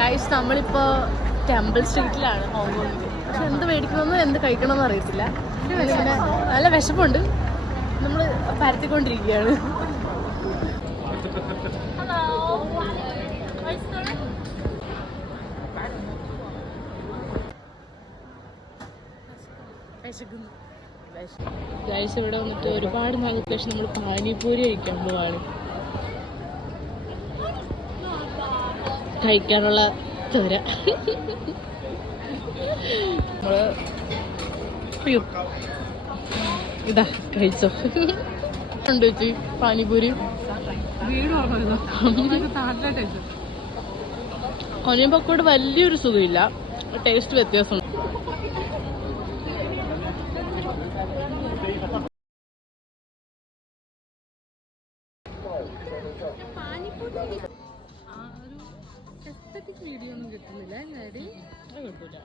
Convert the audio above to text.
Guys നമ്മളിപ്പോൾ temple സ്ട്രീറ്റിലാണ് ഹോങ്കോങ്ങിൽ. പക്ഷെ എന്ത് മേടിക്കണമെന്നോ എന്ത് കഴിക്കണമെന്നോ അറിയത്തില്ല. പിന്നെ നല്ല വിശപ്പുണ്ട്. നമ്മൾ പരത്തിക്കൊണ്ടിരിക്കുകയാണ്. ഗൈസ് ഇവിടെ വന്നിട്ട് ഒരുപാട് നാൾക്ക് ശേഷം നമ്മൾ പാനിപൂരി കഴിക്കാൻ പോവാണ്. കഴിക്കാനുള്ള ചോര ഇതാ കഴിച്ചോ. ഉണ്ട് ചേച്ചി പാനിപൂരി. ഒനിയൻ പക്കോട് വലിയൊരു സുഖമില്ല, ടേസ്റ്റ് വ്യത്യാസമുണ്ട്. വീഡിയോ ഒന്നും കിട്ടുന്നില്ല. കിട്ടൂല.